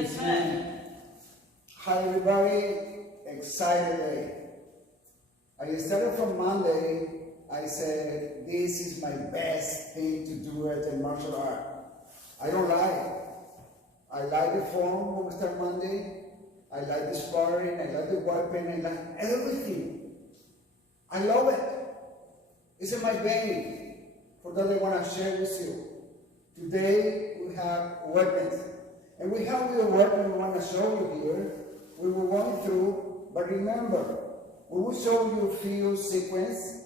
Yes, sir. Hi, everybody. Excited day. I started from Monday. I said, this is my best thing to do as a martial art. I don't lie. I like the form when we start Monday. I like the sparring. I like the weapon. I like everything. I love it. It's in my vein. For that, I want to share with you. Today, we have weapons. And we have the weapon we want to show you here. We were going through, but remember, we will show you a few sequences,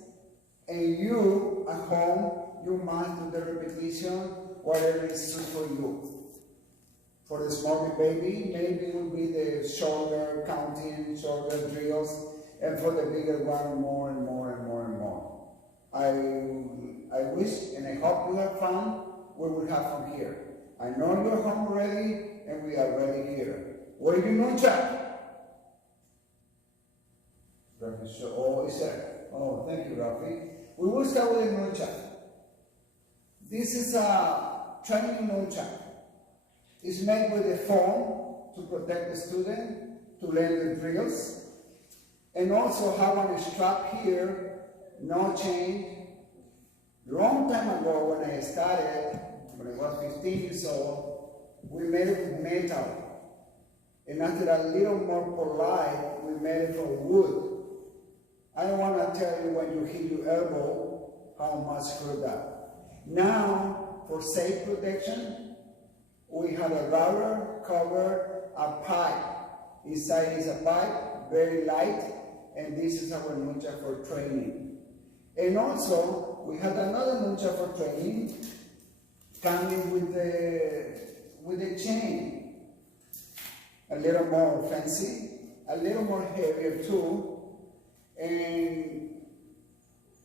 and you at home, you must do the repetition, whatever is suit for you. For the small baby, maybe it will be the shoulder counting, shoulder drills, and for the bigger one, more and more and more and more. I wish and I hope you have fun. We will have fun here. I know you're home already, and we are ready here. What do you know, Jack? Oh, he said, oh, thank you, Rafi. We will start with a nunchuck. This is a training nunchuck. It's made with a foam to protect the student, to learn the drills, and also have on a strap here, no chain. Long time ago when I started, when I was 15 years old, we made it with metal. And after a little more polite, we made it from wood. I don't want to tell you when you hit your elbow how much screwed up. Now, for safe protection, we have a rubber cover, a pipe. Inside is a pipe, very light, and this is our nunchuck for training. And also, we had another nunchuck for training, coming with the chain. A little more fancy, a little more heavier too. And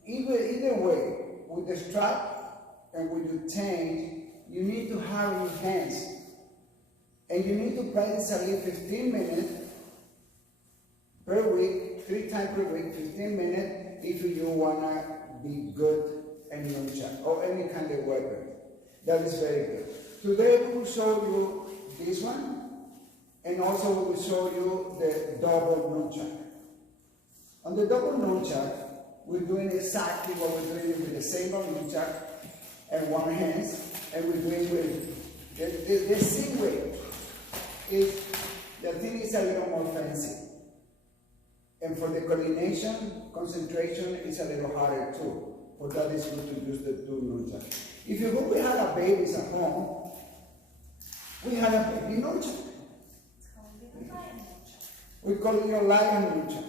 either way, with the strap and with the chain, you need to have your hands. And you need to practice at least 15 minutes per week, 3 times per week, 15 minutes, if you want to be good in nunchuck or any kind of weapon. That is very good. Today we will show you this one, and also we will show you the double nunchuck. On the double nunchuck, we're doing exactly what we're doing with the single nunchuck and one hand, and we're doing with the same way. The thing is a little more fancy. And for the coordination, concentration is a little harder too. For that is good to use the 2 nunchucks. If you go, we had a babies at home, we had a baby nunchuck. We call it a lion nunchuck.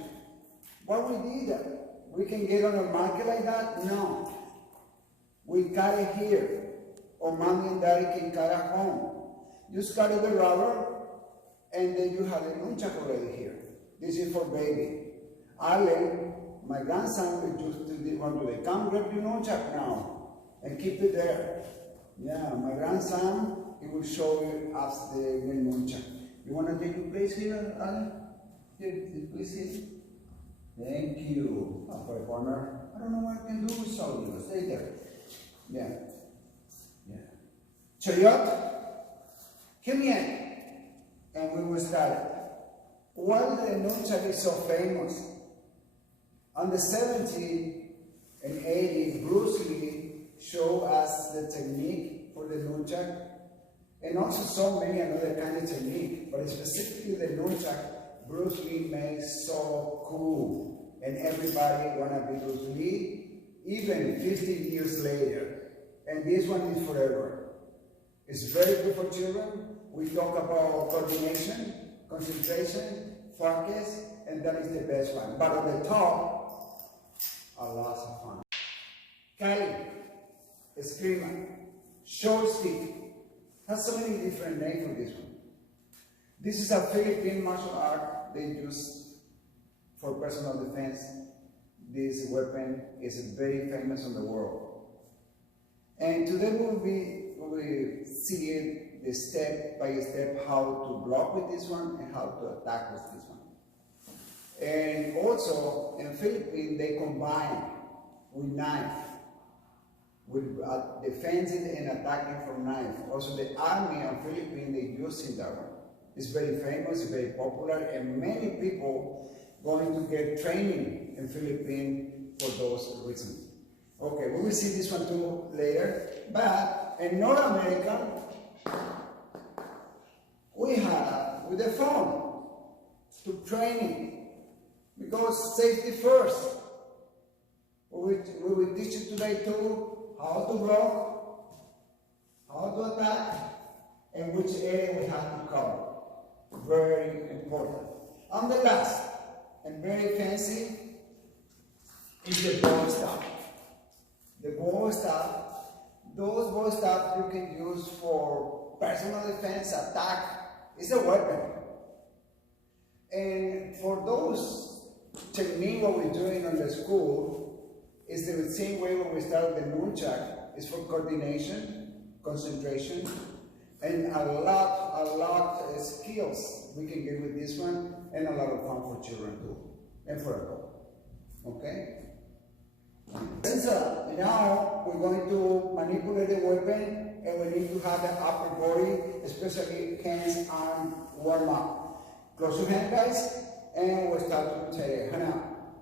Why we did that? We can get on a market like that? No. We cut it here. Or mommy and daddy can cut at home. You cut the rubber, and then you have a nunchuck already here. This is for baby. Allen, my grandson, will just want to come grab your nunchuck now and keep it there. Yeah, my grandson, he will show you us the nunchuck. You want to take your place here, Allen? Here, please here. Thank you. Oh, for a corner. I don't know what I can do with all you. Stay there. Yeah. Yeah. Chayot, come here. And we will start. Why the nunchuck is so famous? On the 70s and 80s, Bruce Lee showed us the technique for the nunchuck, and also so many other kind of technique, but specifically the nunchuck, Bruce Lee made so cool, and everybody wanna be Bruce Lee, even 50 years later. And this one is forever. It's very good for children. We talk about coordination, concentration, focus, and that is the best one. But on the top, a lot of fun. Kali, screamer, short stick, has so many different names for this one. This is a Philippine martial art they use for personal defense. This weapon is very famous in the world. And today we will see the step by step how to block with this one and how to attack with this one. And also in Philippines they combine with knife, with defending and attacking from knife. Also the army of Philippines they using that one. It's very famous, it's very popular, and many people going to get training in Philippines for those reasons. Okay, we will see this one too later. But in North America, we have with the phone to training because safety first. We will teach you today too how to block, how to attack, and which area we have to cover. Very important. And the last, and very fancy, is the ball staff. The ball staff, those ball staff you can use for personal defense, attack. It's a weapon. And for those technique what we're doing on the school is the same way when we start the nunchak. It's for coordination, concentration, and a lot of skills we can get with this one, and a lot of fun for children too, and for adults. Okay? Since now we're going to manipulate the weapon, and we need to have the upper body, especially hands, arm, warm up. Close your hand, guys, and we'll start to say, Hana,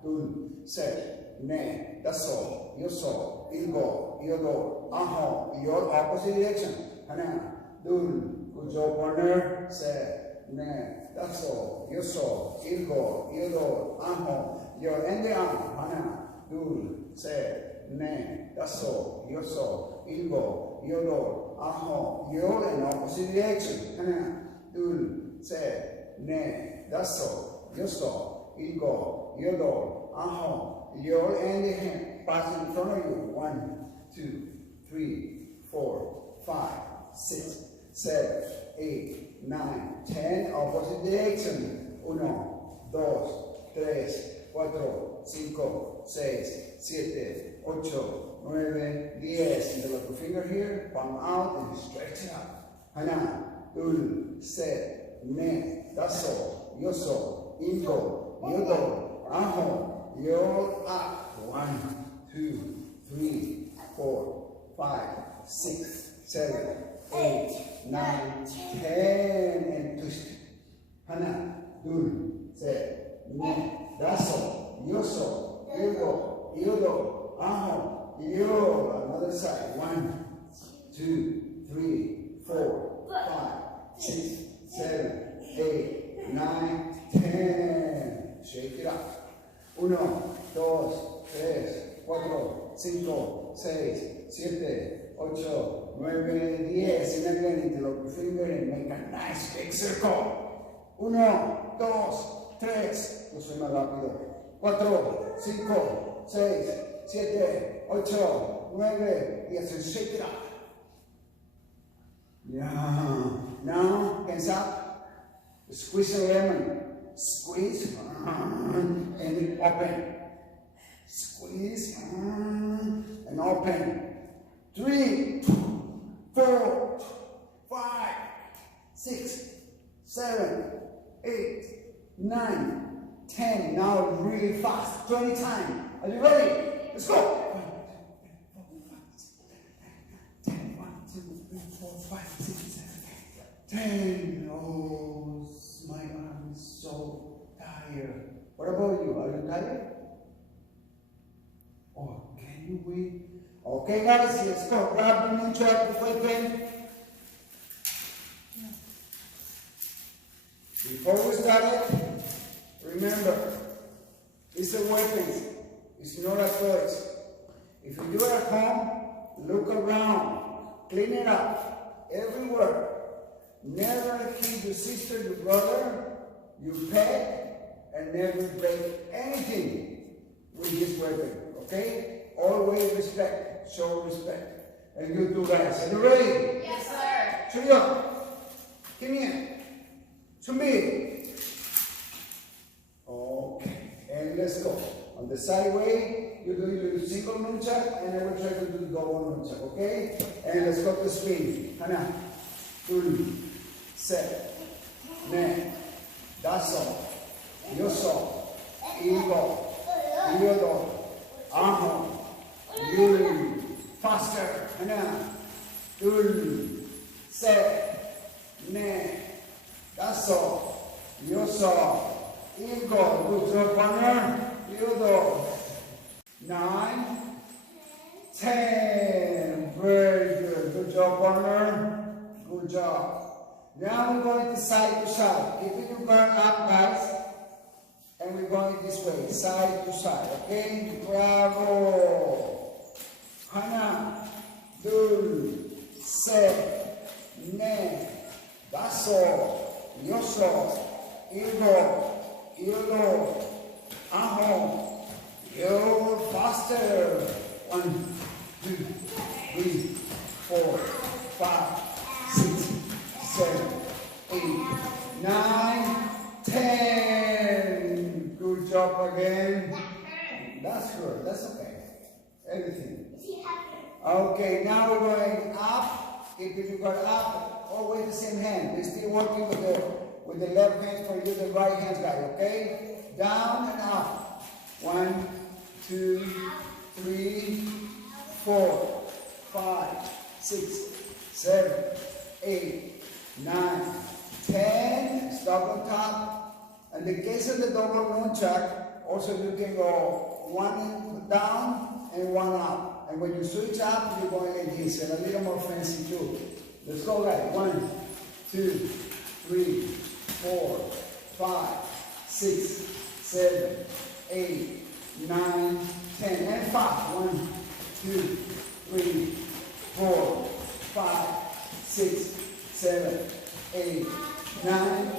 Dun, Set, Ne, that's all, yo so, il go, yo do, aho, your opposite direction, Hana, Dun, good job, partner, Set, Ne, that's all, yo so, il go, yo do, aho, your and the arm, Hana, Dun, Set, Ne, that's all, yo so, il go, yo do, aho, your and opposite direction, Hana, Dun, Set, Ne, that's all, yo so, il go, yo do, aho, your and the hand pass in front of you. 1, 2, 3, 4, 5, 6, 7, 8, 9, 10. Opposite direction. 1, 2, 3, 4, 5, 6, 7, 8, 9, 10. Interlock the finger here, palm out, and stretch it out. Hana, Dul, Set, Ne, that's all. Yo so, Ingo, Yodo, Aho. You're up. 1, 2, 3, 4, 5, 6, 7, 8, 9, 10, and twist. Hana, Dul, Set, Ne, Daso, Yoso, Yodo, Yodo, Aho, Yo. Another side. 1, 2, 3, 4, 5, 6, 7, 8, 9, 10. Shake it up. 1, 2, 3, 4, 5, 6, 7, 8, 9, 10. And again, interlock your finger and make a nice big circle. 1, 2, 3, yo soy más rápido. 4, 5, 6, 7, 8, 9, y así shake it up. Yeah. Now, hands up. Squeeze a lemon. Squeeze and open. Squeeze and open. 3, 4, 5, 6, 7, 8, 9, 10. Now really fast. 20 times. Are you ready? Let's go. 10, 1, 2, 3, 4, 5, 6, 7, 8, 10. Oh, my arm is so tired. What about you? Are you tired? Oh, can you wait? Okay, guys, let's go. Grab the nunchak, the weapon. Before we start it, remember, it's a weapon. It's not a toys. If you do it at home, look around, clean it up, everywhere. Never hit your sister, your brother, your pet, and never break anything with this weapon, okay? Always respect, show respect. And you two guys, are you ready? Yes, sir. Chuyo, come here. Sumbi. Okay, and let's go. On the side way, you do your single nunchak, and I will try to do the double nunchak, okay? And let's go to spin. Hana, Dul, Set, Ne, Daso, Yoso, Igo, Yodo, Aho, Yuri, faster, Hana, Dul, Set, Ne, Daso. Daso, Yoso, Ingo, good job, partner. Yudo. 9, 10. Very good. Good job, partner. Good job. Now we're going to side to side. If you burn up, guys, and we're going this way, side to side. Okay? Bravo. Hana, dul, se, ne, daso, yoso, ilgo, ilgo, aho. You're faster. 1, 2, 3, 4, 5, 6, 7, 8, 9, 10. Good job again. That's good. That's okay. Everything. Okay, now we're going up. If you go up, always the same hand. We're still working with the left hand for you, the right hand guy, okay? Down and up. 1, 2, 3, 4, 5, 6, 7, 8, 9, 10. Stop on top. In the case of the double nunchuck, also you can go one down and one up. And when you switch up, you're going like this, and a little more fancy too. Let's go like 1, 2, 3, 4, 5, 6, 7, 8, 9, 10, and 5. 1, 2, 3, 4, 5, 6, 7, 8, 9,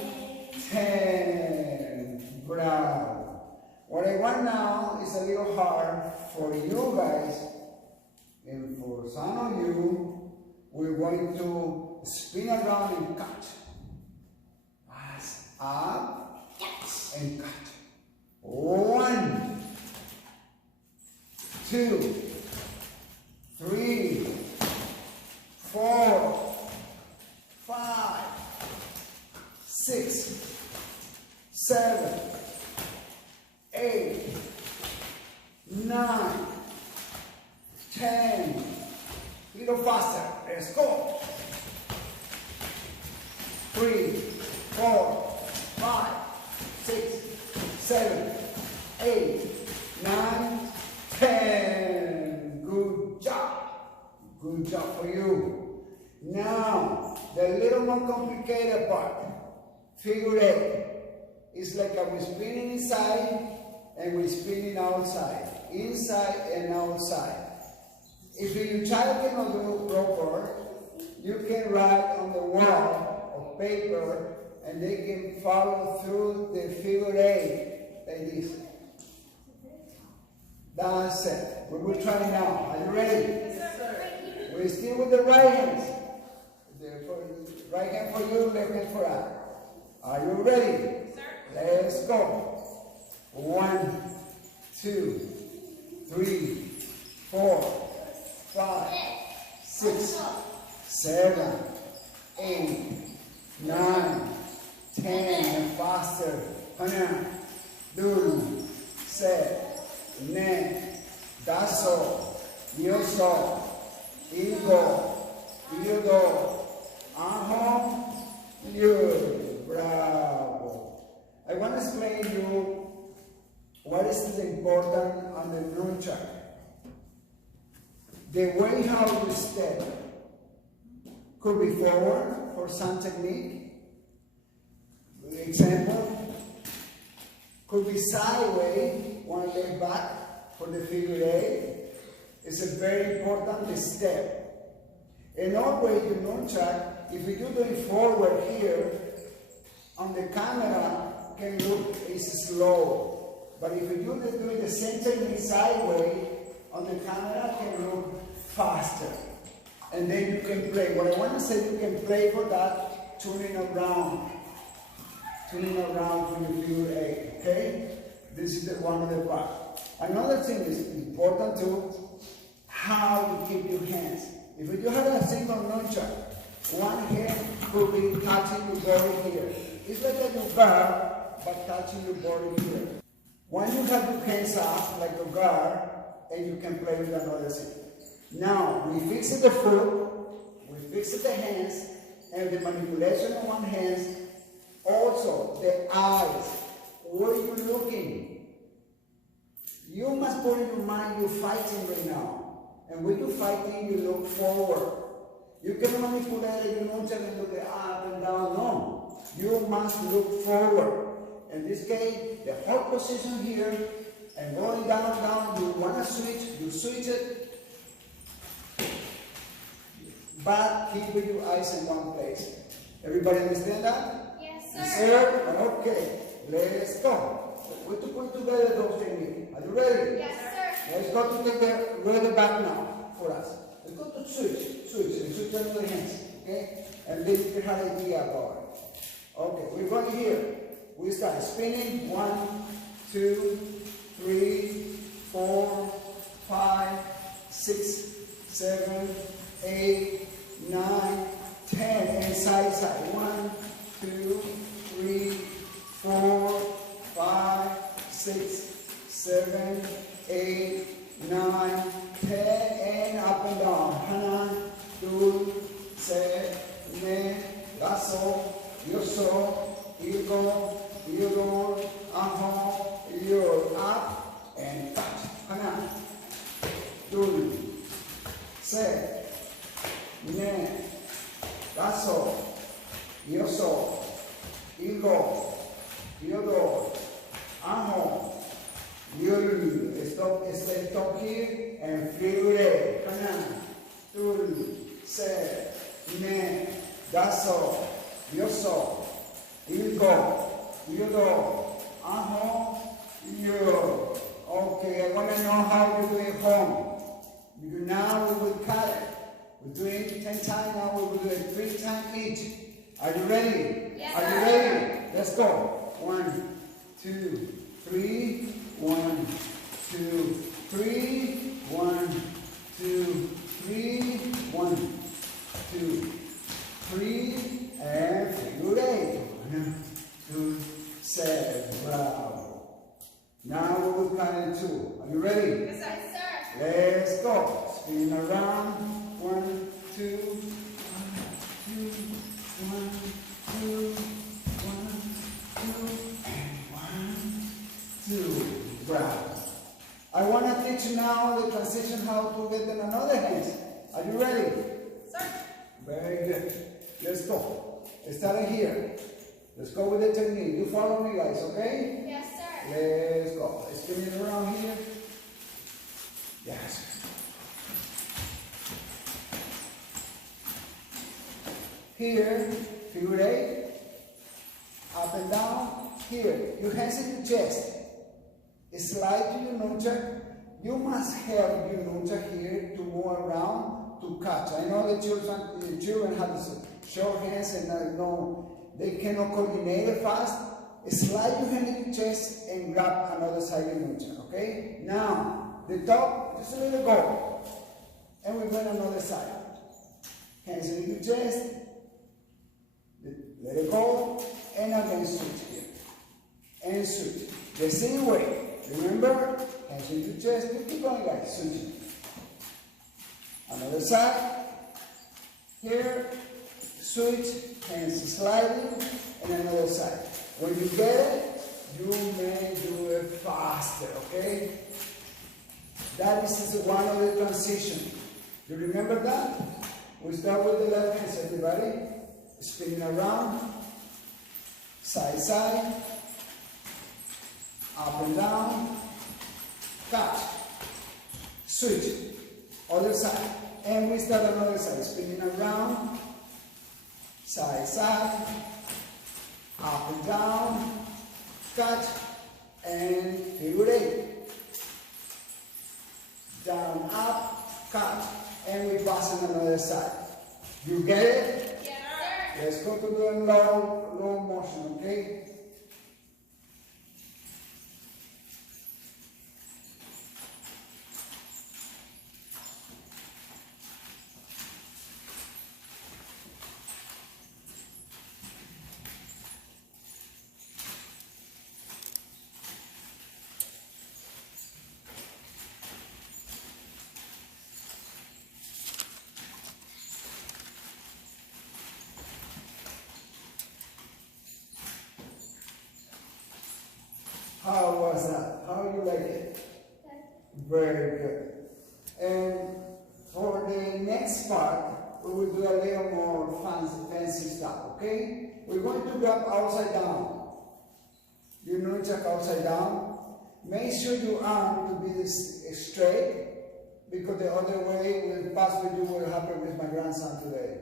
10. Bravo. What I want now is a little hard for you guys, and for some of you, we're going to spin around and cut. Up and cut. 1, 2, 3, 4, 5, 6, 7, 8, 9, 10. A little faster. Let's go. 3, 4, 5, 6, 7, 8, 9, 10. Good job. Good job for you. Now, the little more complicated part. Figure 8. It's like we're spinning inside and we're spinning outside. Inside and outside. If your child cannot do proper, you can write on the wall of paper and they can follow through the figure 8 like this. That's it. We will try now. Are you ready? Yes, sir. We're still with the right hands. Right hand for you, left hand for us. Are you ready? Yes, sir. Let's go. 1, 2, 3, 4, 5, 6, 7, 8, 9, 10. And faster. Hana, dul, se, ne, daso, yoso, ilgo, ilgo, aho, liu. Bravo. I want to explain to you what is important on the nunchuck. The way how you step could be forward for some technique. Example, could be sideways, one leg back for the figure 8. It's a very important step. And always the nunchuck, if you do it forward here, on the camera can look is slow. But if you do it the same technique sideways, on the camera can look faster. And then you can play. What I want to say, you can play for that, tuning around for your figure 8, okay? This is one of the parts. Another thing is important too, how you keep your hands. If you have a single nunchuck, one hand could be touching your body here. It's like a guard, but touching your body here. When you have your hands up, like a guard, and you can play with another thing. Now, we fix the foot, we fix the hands, and the manipulation of one hand, Also, the eyes. Where are you looking? You must put in your mind you're fighting right now. And when you're fighting, you look forward. You can only put out your nose and look up and down. No. You must look forward. In this case, the whole position here, and going down, down, you want to switch, you switch it. But keep with your eyes in one place. Everybody understand that? Yes, sir. Yes, sir? Okay, let's go. We're to put together those techniques. Are you ready? Yes, sir. Let's go to take the rudder back now for us. Let's go to switch, and switch under the hands, okay? And then you can have an idea about it. Okay, we're going here. We start spinning. 1, 2, 3, 4, 5, 6, 7, 8, 9, 10, and side, side. 1, 2, 3, 4, 5, 6, 7, 8, 9, 10, and up and down. Hana, dul, se, ne, lasso, yoso, ilgo, ilgo, aho, yo, up, and touch. Hana, dul, se, ne, lasso, yoso, ilgo, yodo, aho, yul. Stop here and figure. Hana, dul, se, ne, lasso, yoso, ilgo, yodo, aho, yo. Okay, I want to know how you do it home. Now we will cut it. We're doing it 10 times now. We will do it 3 times each. Are you ready? Yes, Are you ready? Let's go. 1, 2, 3. 1, 2, 3. 1, 2, 3. 1, 2, 3. And figure 8. 1, 2, 7. Bravo. Now we will count in 2. Are you ready? Yes, sir. Let's go. Spin around. 1, 2, 1, 2, 1, 2, 1, 2, and 1, 2. Bravo. I want to teach you now the transition how to get in another hand. Are you ready? Sir. Very good. Let's go. Start here. Let's go with the technique. You follow me, guys, okay? Yes, sir. Let's go. Let's spin it around here. Yes. Here, figure 8. Up and down. Here, your hands in your chest. Slide to your nunchuck. You must help your nunchuck here to move around to catch. I know the children have this short hands and I know they cannot coordinate it fast. Slide your hand in your chest and grab another side of your nunchuck, okay? Now, the top, just let it go. And we're going another side. Hands in your chest. Let it go. And again switch here. And switch. The same way. Remember? Hands in your chest. Keep going, guys. Switch. Another side. Here. Switch. Hands sliding. And another side. When you get it, you may do it faster, okay? That is one of the transitions. You remember that? We start with the left hand, everybody. Spinning around. Side, side. Up and down. Catch. Switch. Other side. And we start another side. Spinning around. Side, side. Up and down, catch, and figure 8. Down, up, catch, and we pass on another side. You get it? Yes, sir. Let's go to the low motion, okay? Very good. And for the next part, we will do a little more fancy stuff, okay? We're going to grab upside down. You know, check upside down. Make sure your arm to be straight, because the other way will pass with you what happened with my grandson today.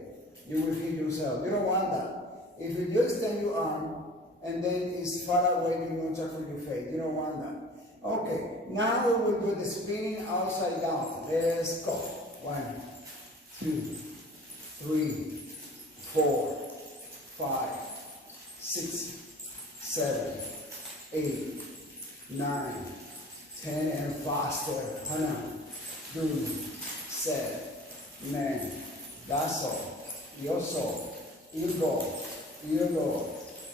You will hit yourself. You don't want that. If you just extend your arm and then it's far away, you check from your face. You don't want that. Okay, now we will do the spinning upside down. Let's go. 1, 2, 3, 4, 5, 6, 7, 8, 9, 10, and faster. 1, 2, 7, 9. That's all. Yo soy. You go. You go.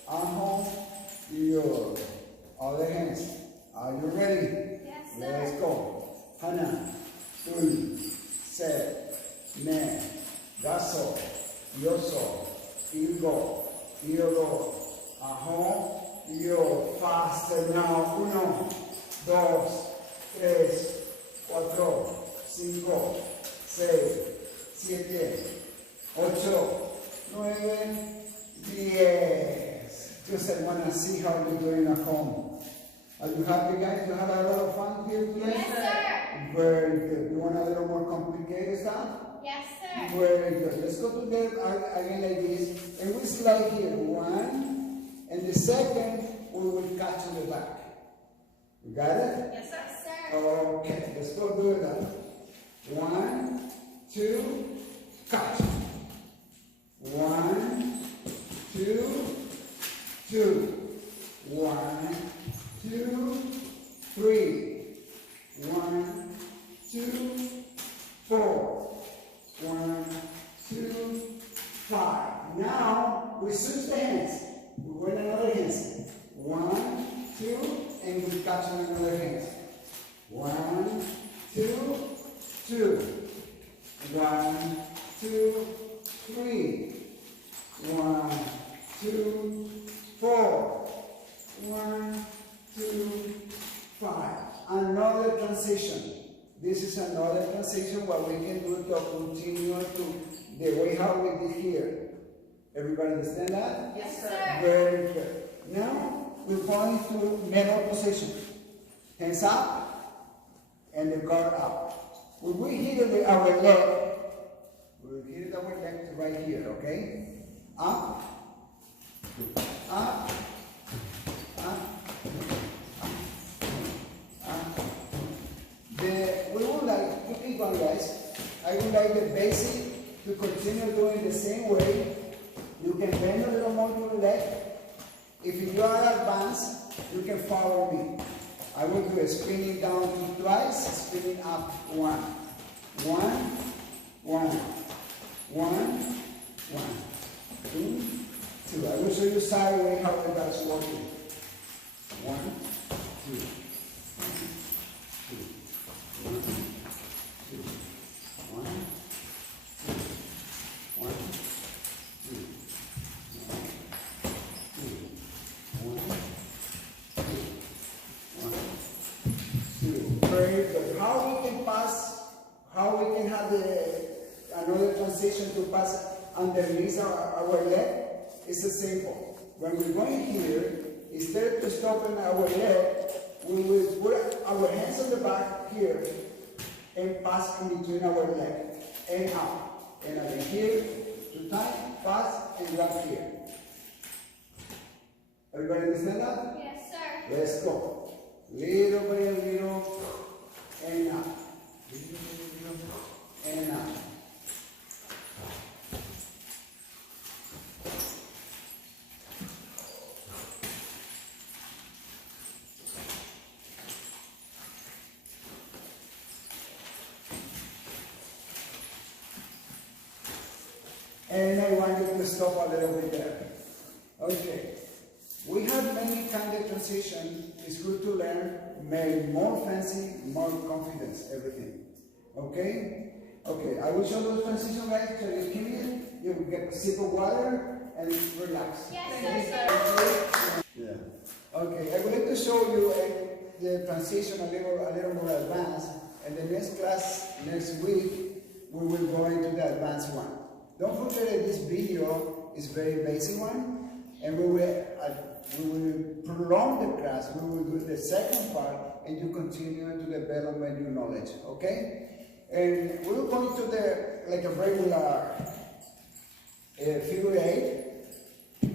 I'm home. You go. Other hands. Are you ready? Yes, sir. Let's go. 1, 2, 7, 9. That's all. Yo soy. You go. You go. I'm home. Yo. Faster now. 1, 2, 3, 4, 5, 6, 7, 8, 9, 10. Just I want to see how you're doing at home. Are you happy, guys? You had a lot of fun here today? Yes, sir. Very good. You want a little more complicated stuff? Yes, sir. Very good. Let's go together again like this. And we slide here. 1. And the second, we will catch on the back. You got it? Yes, sir. Okay. Let's go do that. 1, 2, catch. 1, 2, 2. 1, 2, 3. 1, 2, 4. 1, 2, 5. Now we switch the hands. We go in another hands. 1, 2, and we catch on another hands. 1, 2, 2. 1, 2, 3. 1, 2, 4. 1, 2, 5. Another transition. This is another transition what we can do to continue to the way how we did here. Everybody understand that? Yes, sir. Very good. Now we're going to middle position. Hands up and the guard up. When we hit it with our leg, we will hit it our leg to right here, okay? Up, up, up. We would like to keep on, guys. I would like the basic to continue doing the same way. You can bend a little more to the left. If you are advanced, you can follow me. I will do a spinning down twice, spinning up 1. 1, 1, 1, 1, 2, 2. I will show you sideways how that's working. 1, 2. 1, 2, 1, 2, 1, 2, 1, 2. Very good. How we can pass, how we can have another transition to pass underneath our leg is simple. When we're going here, instead of stopping our leg, we will put our hands on the back here and pass in between our leg and out. And again here, to time, pass, and grab here. Everybody understand that? Yes, sir. Let's go. Little by little, and out. And out. And I want you to stop a little bit there. Okay. We have many kind of transition. It's good to learn. Make more fancy, more confidence, everything. Okay? Okay, I will show those transition, guys. So you come in, you get a sip of water and relax. Yes, sir. Yeah. Okay, I would like to show you the transition a little more advanced. And the next class, next week, we will go into the advanced one. Don't forget that this video is very basic one, and we will prolong the class. We will do the second part, and you continue to develop new knowledge, okay? And we will go into like a regular figure 8.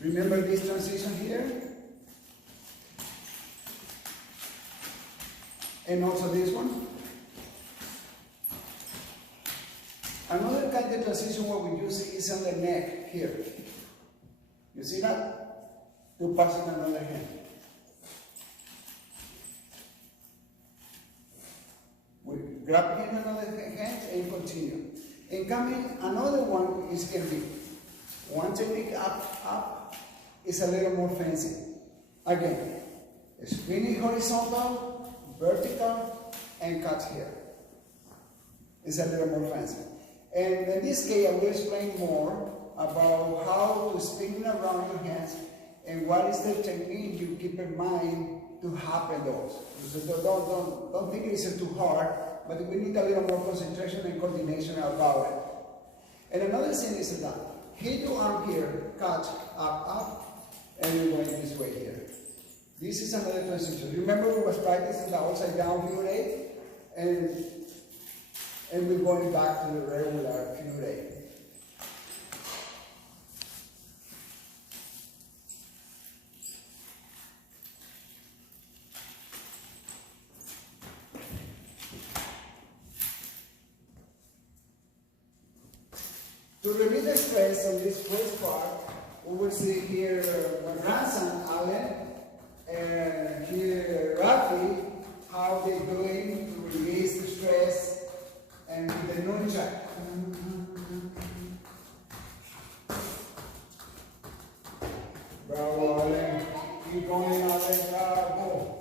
Remember this transition here? And also this one. Another kind of transition what we use is on the neck here. You see that? To pass in another hand. We grab in another hand and continue. And coming, another one is can be one technique up is a little more fancy. Again, spinning horizontal, vertical, and cut here. It's a little more fancy. And in this case, I will explain more about how to spin around your hands and what is the technique you keep in mind to happen those. So don't think it's too hard, but we need a little more concentration and coordination about it. And another thing is that hit your arm here, cut, up, and you're going this way here. This is another transition. Remember we was practicing the upside down figure 8? And we're going back to the regular figure 8. To relieve the stress on this first part, we will see here my grandson, Alan, and here Rafi, how they're doing to release the stress and the nunchak. Bravo, Alan. Keep going, Alan. Bravo.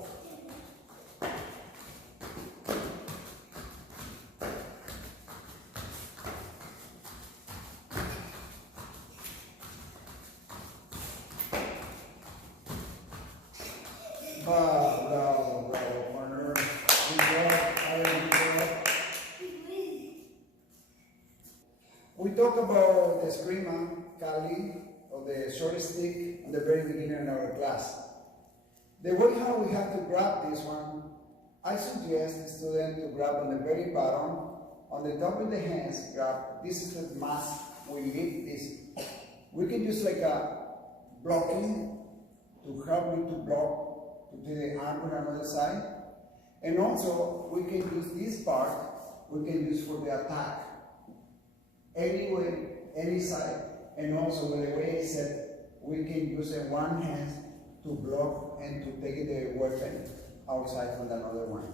Bravo, partner. Good job, Alan. Good job. We talk about the screamer, Kali, or the short stick at the very beginning of our class. The way how we have to grab this one, I suggest the student to grab on the very bottom, on the top of the hands, grab, this is the mask, we lift this. We can use like a blocking to help me to block, to do the arm on another side. And also, we can use this part, we can use for the attack. Any way, any side, and also with the way I said, we can use one hand to block and to take the weapon outside from another one.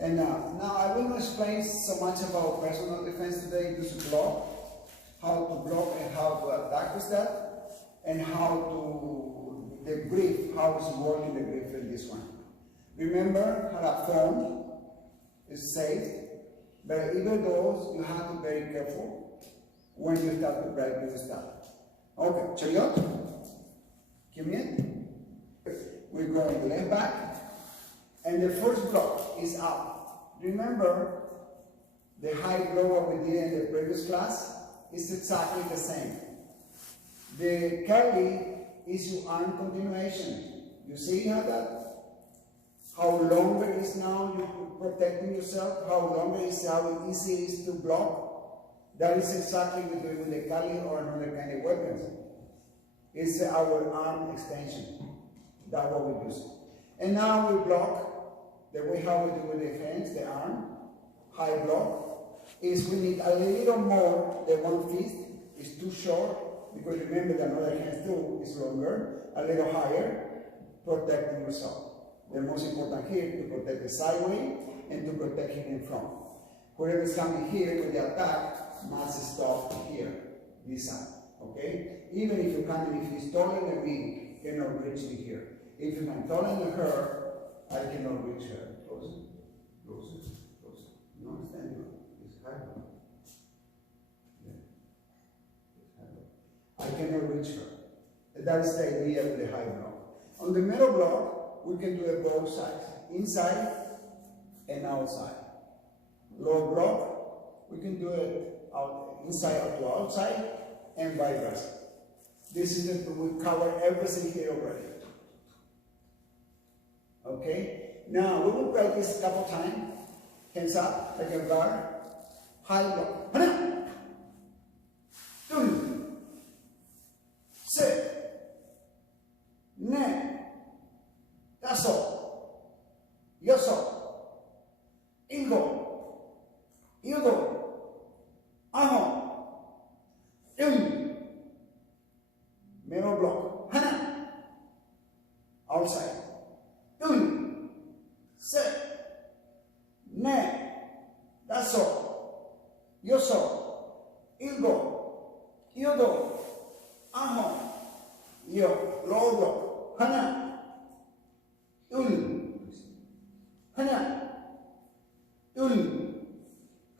And now I will not explain so much about personal defense today, just block, how to block and how to attack with that, and how to, the grip, how is working the grip in this one. Remember how a phone is safe, but even though you have to be very careful when you start to break your stuff. Okay, chariot. Give me it. We're going left back. And the first block is up. Remember, the high blow we did in the previous class is exactly the same. The curly is your arm continuation. You see how longer is now you're protecting yourself, how longer is how easy it is to block. That is exactly what we do with the Kali or another kind of weapons. It's our arm extension. That's what we use. And now we block the way how we do with the hands, the arm, high block, is we need a little more than one fist. It's too short, because remember the other hand too is longer, a little higher, protecting yourself. The most important here to protect the sideway and to protect him in front. Whoever is coming here with the attack must stop here, this side, okay? Even if you can, if he's taller than me, cannot reach me here. If you can taller than her, I cannot reach her. Closer, closer, closer. You understand? It's high. Yeah. It's high. I cannot reach her. That is the idea of the high block. On the middle block, we can do it both sides. Inside and outside. Low block, we can do it inside or to outside, and vice versa. This is it, we cover everything here already. Okay? Now, we will practice a couple times. Hands up, like a guard. High block. Hana! Two. Sit. Ne. Daso. Yoso. Ingo. Yudo. Aho. Middle block. Hana. Outside. Sit. Ne. Daso. Yoso. Ilgo. Yudo. Aho. Yo. Low block. Hana. Hana.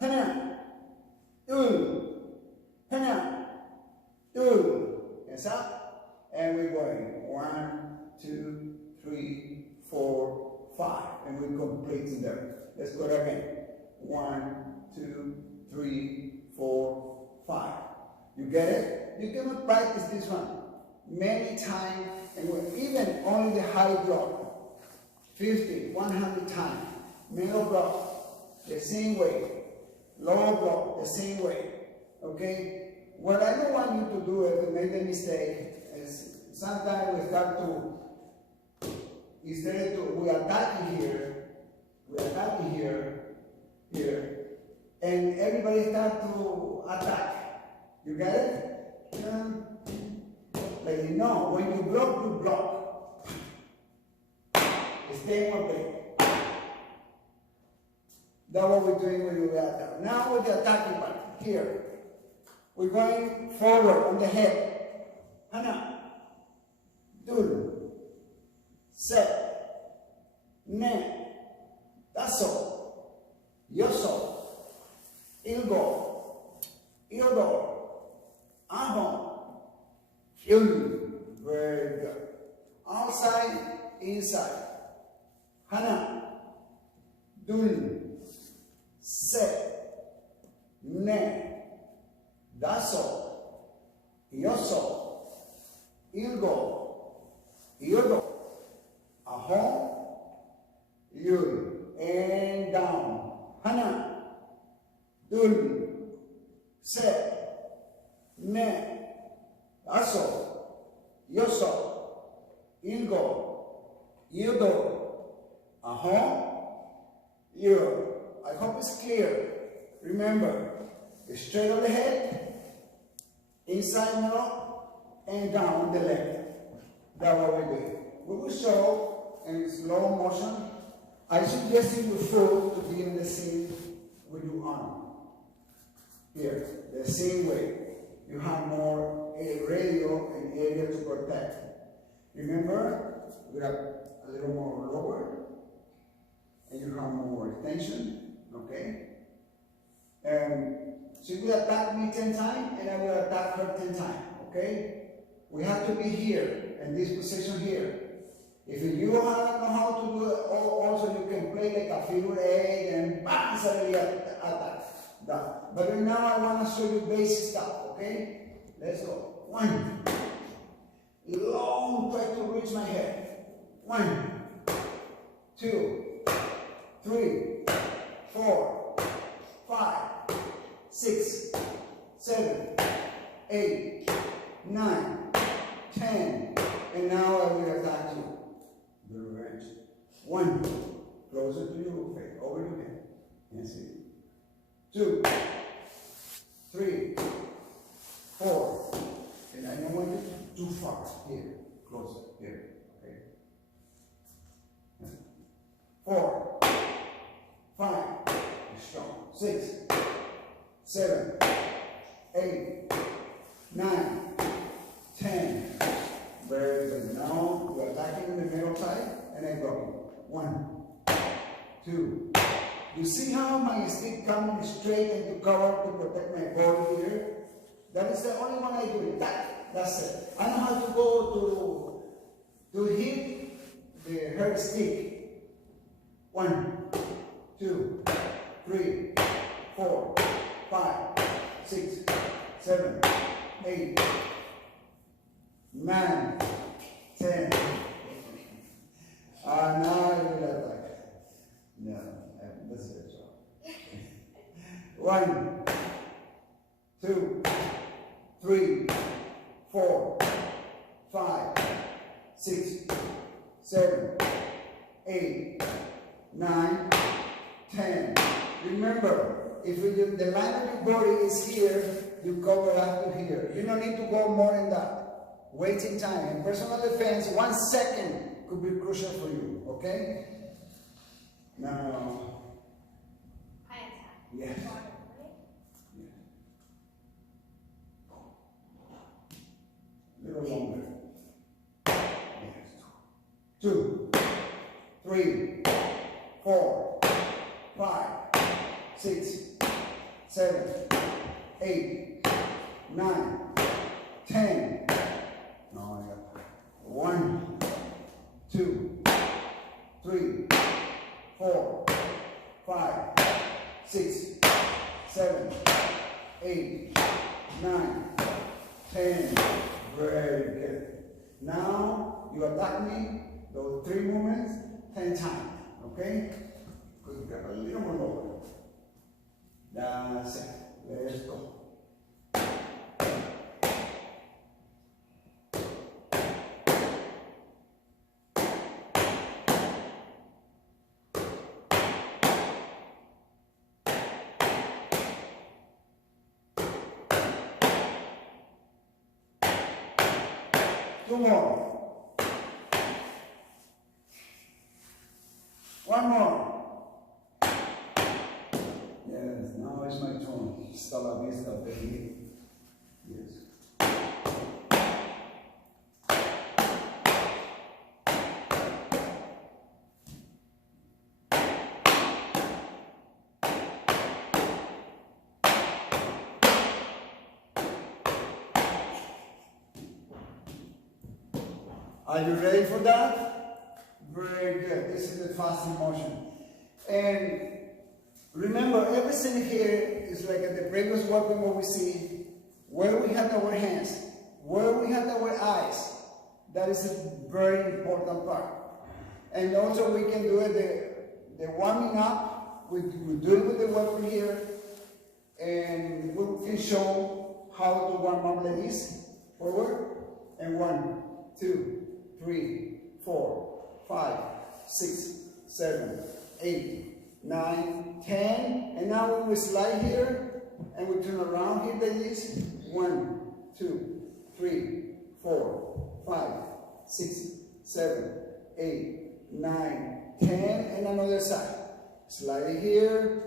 Hana. Hana. Hands up. And we're going 1, 2, 3, 4, 5. And we're completing there. Let's go again. 1, 2, 3, 4, 5. You get it? You can practice this one many times, and even only the high block, 50, 100 times. Middle block, the same way. Lower block, the same way. Okay? What I don't want you to do is to make a mistake is sometimes we start to, instead to, we attack here, and everybody start to attack. You get it? Like you know, when you block. Stay more big. That's what we're doing when we attack. Now with the attacking part, here. We're going forward on the head. Hana. Dul. Set. Ne. Daso. Yoso. Ilgo. Ildo. Aho. Very good. Outside, inside. Hana. Dul. Set. Ne. Daso. Yoso. Ilgo. Yodo. Aho. Yul. And down. Hana. Dul. Set. Ne. Daso. Yoso. Ilgo. Yodo. Aho. Yul. I hope it's clear. Remember, straight on the head, inside middle, and down the leg. That's what we do. We will show in slow motion. I suggest you foot to be in the same with your arm. Here, the same way. You have more radio and area to protect. Remember, we have a little more lower, and you have more tension. Okay? She will attack me 10 times, and I will attack her 10 times. Okay? We have to be here, in this position here. If you don't know how to do it, also you can play like a figure 8 and bam, suddenly attack. That. But right now I want to show you basic stuff. Okay? Let's go. 1. Long, try to reach my head. 1, 2, 3, 4, 5, 6, 7, 8, 9, 10, and now I will attack you. The revenge. 1, closer to your face, over your head. Yes, 2, 3, 4, and I don't want you too far. Here, closer, here. Okay. 4, 5, strong. 6, 7, 8, 9, 10. Very good. Now we're attacking the middle side and I block you. 1, 2. You see how my stick coming straight and to cover to protect my body here? That is the only one I do. That's it. I know how to go to hit the her stick. 1, 2, 3, 4, 5, 6, 7, 8, 9, 10. Now I will attack. No, that's a good job. 1, 2, 3, 4, 5, 6, 7, 8, 9, 10. Remember, if the line of your body is here, you cover up to here. You don't need to go more than that. Waiting time. In personal defense, 1 second could be crucial for you, okay? Now, I attack. yeah. Yeah. A little longer. Yes. 2, 3, 4, 5, 6, 7, 8, 9, 10. No, I got 1, 2, 3, 4, 5, 6, 7, 8, 9, 10. Very good. Now you attack me, those 3 movements, 10 times. Okay? Good, grab a little more lower. That's it. Let's go. Two more. One more. Yes, now it's my turn. Hasta la vista, baby. Yes. Are you ready for that? Very good. This is the fasting motion. And remember, everything here is like at the previous weapon what we see, where we have our hands, where we have our eyes. That is a very important part. And also we can do it, the warming up, we do it with the weapon here, and we can show how to warm up like this, forward, and 1, 2, 3, 4, 5, 6, 7, 8, 9, 10. And now we slide here and we turn around here like this. 1, 2, 3, 4, 5, 6, 7, 8, 9, 10. And another side. Slide here.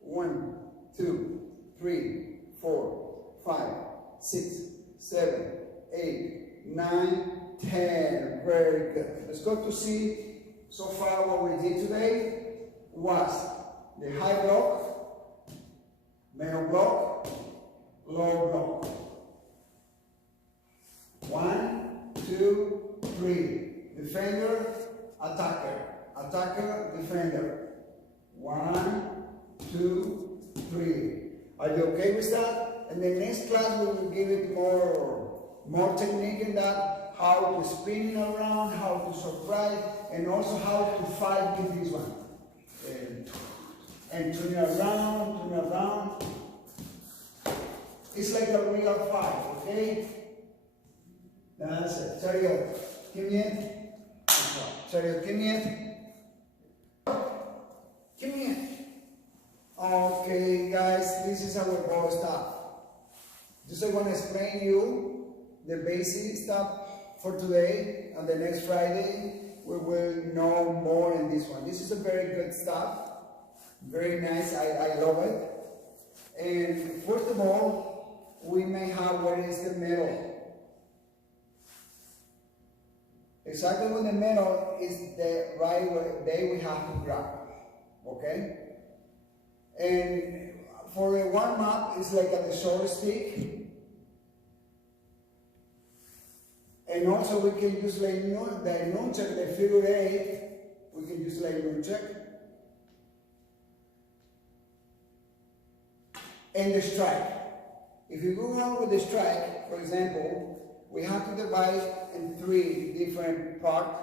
1, 2, 3, 4, 5, 6, 7, 8, 9, 10. Very good. Let's go to see so far what we did today was the high block, middle block, low block. 1, 2, 3. Defender, attacker. Attacker, defender. 1, 2, 3. Are you okay with that? And the next class we will give it more technique in that. How to spin around, how to surprise, and also how to fight with this one. And turn around. It's like a real fight, okay? That's it. Serio, give me it. Serio, give me it. Give me it. Okay, guys, this is our ball stuff. Just I want to explain you the basic stuff for today. On the next Friday, we will know more in this one. This is a very good stuff. Very nice. I love it. And first of all, we may have what is the middle. Exactly when the middle is the right way we have to grab. Okay? And for a warm-up, it's like at the shoulder stick. And also we can use like the nunchuck, the figure 8. We can use like nunchuck. and the strike. If you go on with the strike, for example, we have to divide in 3 different parts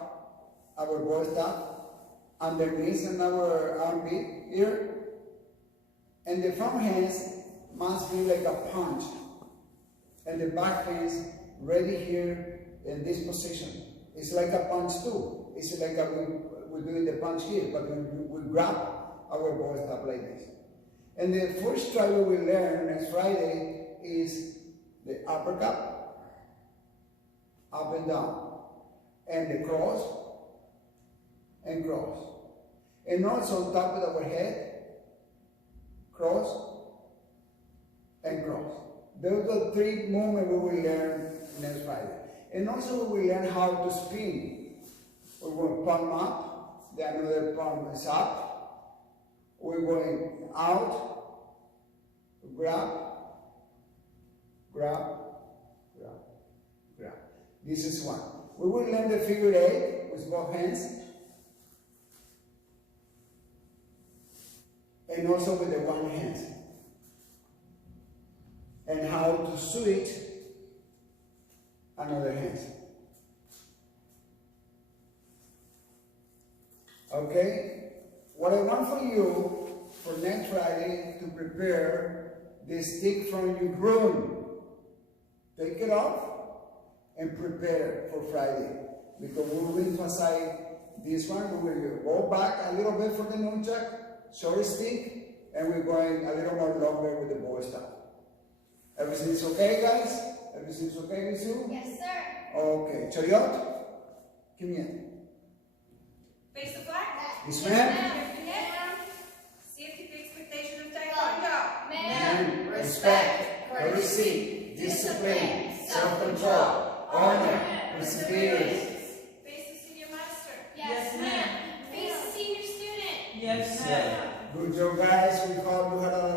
our ball stop, underneath and our armpit here, and the front hands must be like a punch, and the back hands ready here in this position. It's like a punch too. It's like we're doing the punch here, but we grab our ball stop like this. And the first strike we will learn next Friday is the uppercut, up and down, and the cross, and cross. And also on top of our head, cross, and cross. Those are the 3 movements we will learn next Friday. And also we will learn how to spin. We're going palm up, the another palm is up. We're going out, grab, grab, grab, grab. This is one. We will learn the figure 8 with both hands. And also with the one hand. And how to switch another hand. Okay? What I want for you for next Friday to prepare the stick from your broom. Take it off and prepare for Friday. Because we will emphasize this one. We will go back a little bit for the nunchuck, short stick, and we're going a little more longer with the ball stop. Everything's okay, guys? Everything's okay with you? Yes, sir. Okay. Chariot? Come here. Face the flag? Yes, ma'am. CFTP expectation of Taekwondo. Man, respect, courtesy, discipline, self-control, honor, perseverance. Face the senior master. Yes, ma'am. Face the senior student. Yes, ma'am. Good job, guys. We hope you had a lot